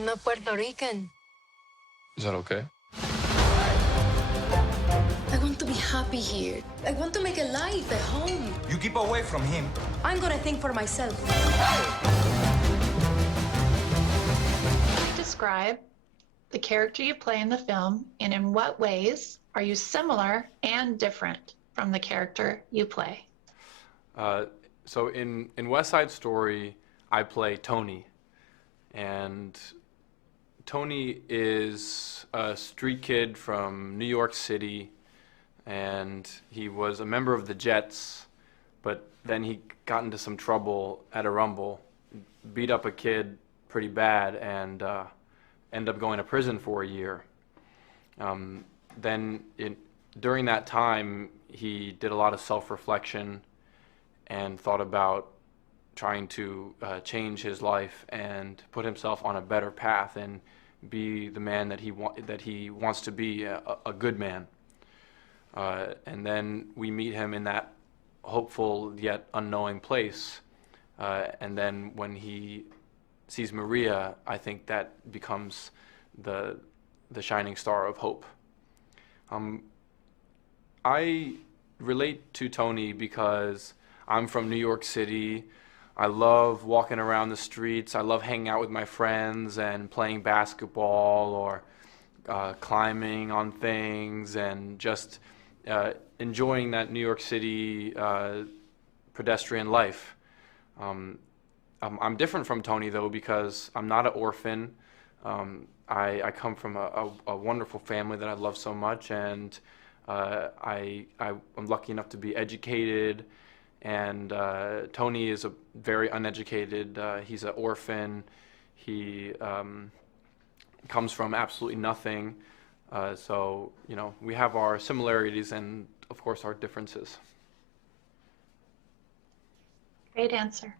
I'm a Puerto Rican. Is that okay? I want to be happy here. I want to make a life, a home. You keep away from him. I'm gonna think for myself. Describe the character you play in the film, and in what ways are you similar and different from the character you play? So in West Side Story, I play Tony. And Tony is a street kid from New York City, and he was a member of the Jets, but then he got into some trouble at a Rumble, beat up a kid pretty bad, and ended up going to prison for a year. During that time, he did a lot of self-reflection and thought about trying to change his life and put himself on a better path and be the man that he wants to be, a good man. And then we meet him in that hopeful yet unknowing place. And then when he sees Maria, I think that becomes the shining star of hope. I relate to Tony because I'm from New York City. I love walking around the streets. I love hanging out with my friends and playing basketball or climbing on things and just enjoying that New York City pedestrian life. I'm different from Tony, though, because I'm not an orphan. I come from a wonderful family that I love so much, and I'm lucky enough to be educated. And Tony is a very uneducated. He's an orphan. He comes from absolutely nothing. So, you know, we have our similarities and, of course, our differences. Great answer.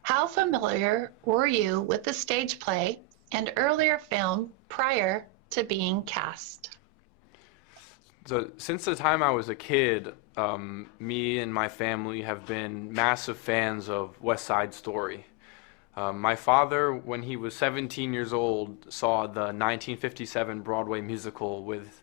How familiar were you with the stage play and earlier film prior to being cast? So since the time I was a kid, me and my family have been massive fans of West Side Story. My father, when he was 17 years old, saw the 1957 Broadway musical with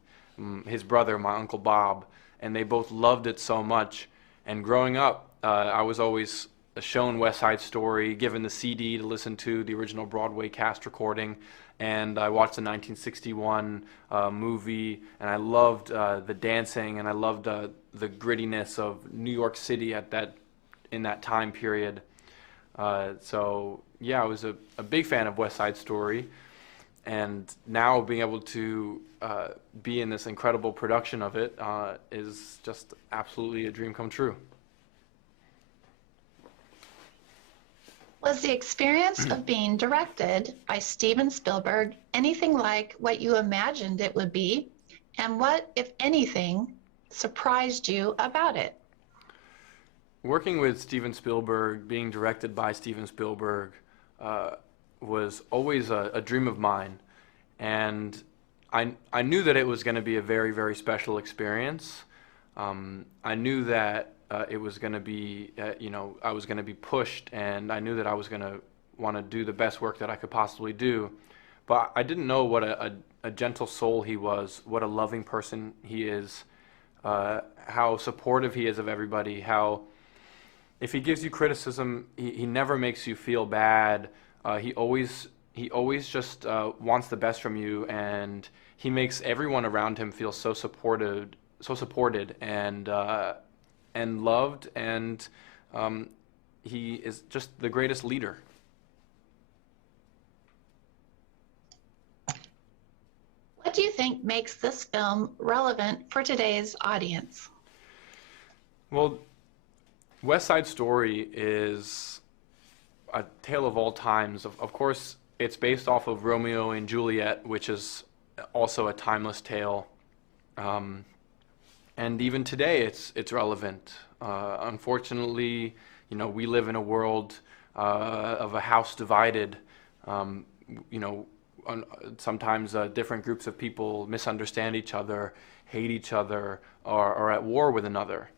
his brother, my Uncle Bob, and they both loved it so much. And growing up, I was always shown West Side Story, given the CD to listen to the original Broadway cast recording, and I watched the 1961 movie, and I loved the dancing, and I loved the grittiness of New York City in that time period. So yeah, I was a big fan of West Side Story, and now being able to be in this incredible production of it is just absolutely a dream come true. Was the experience of being directed by Steven Spielberg anything like what you imagined it would be? And what, if anything, surprised you about it? Working with Steven Spielberg, being directed by Steven Spielberg, was always a dream of mine. And I knew that it was going to be a very, very special experience. I knew that it was going to be, I was going to be pushed, and I knew that I was going to want to do the best work that I could possibly do. But I didn't know what a gentle soul he was, what a loving person he is, how supportive he is of everybody, how if he gives you criticism, he never makes you feel bad. He always just wants the best from you, and he makes everyone around him feel so supported and loved, and he is just the greatest leader. What do you think makes this film relevant for today's audience? Well, West Side Story is a tale of all times. Of course, it's based off of Romeo and Juliet, which is also a timeless tale. And even today, it's relevant. Unfortunately, we live in a world of a house divided. Sometimes different groups of people misunderstand each other, hate each other, or are at war with another.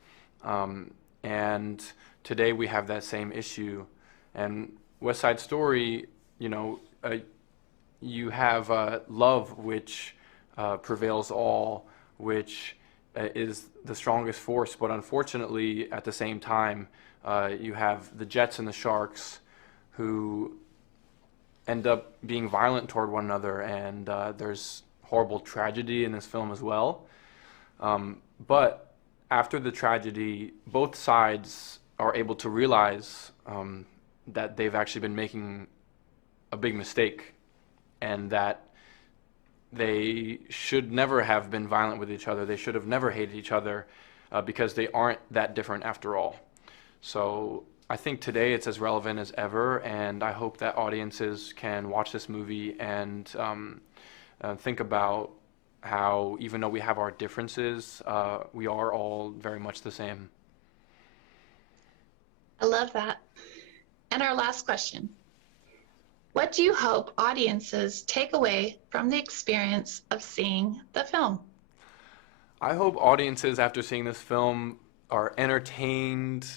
And today we have that same issue. And West Side Story, you have love, which prevails all, which is the strongest force. But unfortunately, at the same time, you have the Jets and the Sharks, who end up being violent toward one another, and there's horrible tragedy in this film as well. But after the tragedy, both sides are able to realize that they've actually been making a big mistake, and that they should never have been violent with each other. They should have never hated each other, because they aren't that different after all. So I think today it's as relevant as ever, and I hope that audiences can watch this movie and think about how, even though we have our differences, we are all very much the same. I love that. And our last question. What do you hope audiences take away from the experience of seeing the film? I hope audiences, after seeing this film, are entertained,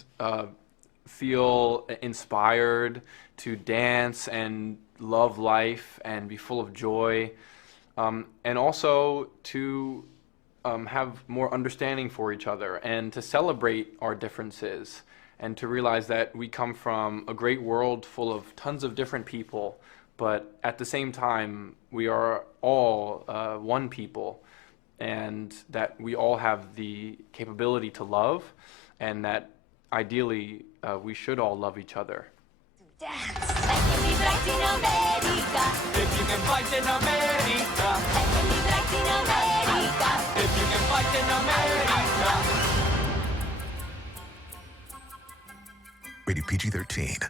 feel inspired to dance and love life and be full of joy, and also to have more understanding for each other and to celebrate our differences, and to realize that we come from a great world full of tons of different people, but at the same time, we are all one people, and that we all have the capability to love, and that ideally we should all love each other. Dance. If you can fight in America. If you can fight in America. Rated PG-13.